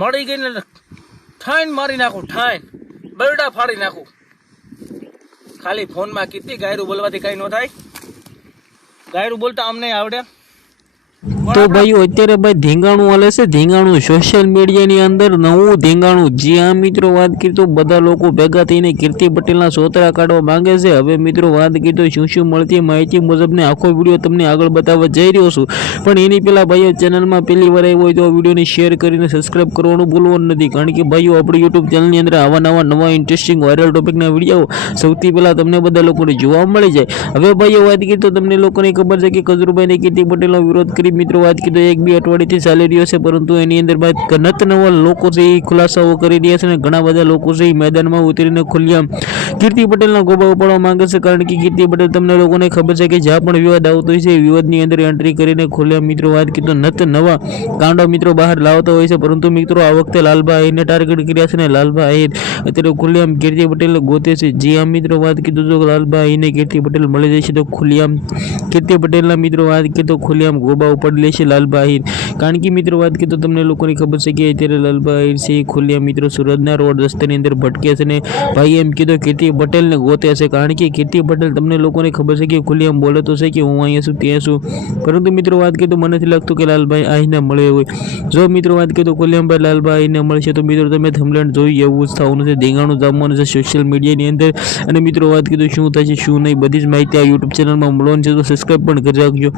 મળી ગઈ ને ઠાઈન મારી નાખું, ઠાઈન બરડા ફાડી નાખું. ખાલી ફોનમાં કેટલી ગાયરું બોલવાથી કઈ ન થાય. ગાયરું બોલતા અમને આવડે. તો ભાઈઓ અત્યારે ભાઈ ધીંગાણું હાલે છે. ધીંગાણું સોશિયલ મીડિયાની અંદર નવું ધીંગાણું. જી હા મિત્રો, વાત કરી તો બધા લોકો ભેગા થઈને કીર્તિ પટેલના સોતરા કાઢવા માંગે છે. હવે મિત્રો વાત કરી તો શું મળતી માહિતી મુજબને આખો વિડીયો તમને આગળ બતાવવા જઈ રહ્યો છું. પણ એની પહેલાં ભાઈઓ ચેનલમાં પહેલી વાર આવ્યો હોય તો વિડીયોને શેર કરીને સબસ્ક્રાઈબ કરવાનું ભૂલવાનું નથી. કારણ કે ભાઈઓ આપણી યુટ્યુબ ચેનલની અંદર આવા નવા ઇન્ટરેસ્ટિંગ વાયરલ ટોપિકના વિડીયો સૌથી પહેલાં તમને બધા લોકોને જોવા મળી જાય. હવે ભાઈઓ વાત કરી તો તમને લોકોને ખબર છે કે કજરુભાઈને કીર્તિ પટેલનો વિરોધ કરી મિત્રો વાત કીધો 1-2 અઠવાડિયેથી ચાલી રહ્યો છે, પરંતુ એની અંદર નત નવા લોકો છે એ ખુલાસાઓ કરી રહ્યા છે અને ઘણા બધા લોકો છે એ મેદાનમાં ઉતરીને ખુલ્લામ કીર્તિ પટેલના ગોબા ઉપાડવા માંગે છે. કારણ કે કીર્તિ પટેલ તમને લોકોને ખબર છે કે જ્યાં પણ વિવાદ આવતો હોય છે વિવાદની અંદર એન્ટ્રી કરીને ખુલ્લામ મિત્રો વાત કીધો નત નવા કાંડો મિત્રો બહાર લાવતા હોય છે. પરંતુ મિત્રો આ વખતે લાલબા આહિરને ટાર્ગેટ કર્યા છે અને લાલબા આહિર અત્યારે ખુલ્લામ કીર્તિ પટેલ ગોતે છે. જે આ મિત્રો વાત કીધું તો લાલબા આહિરને કીર્તિ પટેલ મળી જશે તો ખુલ્લામ કીર્તિ પટેલના મિત્રો વાત કીધું ખુલ્લામ ગોબા ઉપાડી લેશે લાલબા આહિર. કારણ કે મિત્રો વાત કરીએ તો તમને લોકોને ખબર છે કે અત્યારે લાલબા આહિર છે ખુલ્લામ મિત્રો સુરતના રોડ રસ્તાની અંદર ભટકે છે અને ભાઈ એમ કીધું કીર્તિ પટેલને ગોતે છે. કારણ કે કીર્તિ પટેલ તમને લોકોને ખબર છે કે ખુલ્લામ બોલે તો છે કે હું અહીંયા છું ત્યાં છું, પરંતુ મિત્રો વાત કરીએ તો મને નથી લાગતું કે લાલભાઈ આહિરને મળે હોય. જો મિત્રો વાત કરીએ તો ખુલ્લામભાઈ લાલબા આહિરને મળશે તો મિત્રો તમે થંબનેલ જોઈ એવું જ થવાનું છે, ધીંગાણું જમવાનું છે સોશિયલ મીડિયાની અંદર. અને મિત્રો વાત કરીએ તો શું થશે શું નહીં બધી જ માહિતી આ યુટ્યુબ ચેનલમાં મળવાની છે, તો સબસ્ક્રાઈબ પણ કરી રાખજો.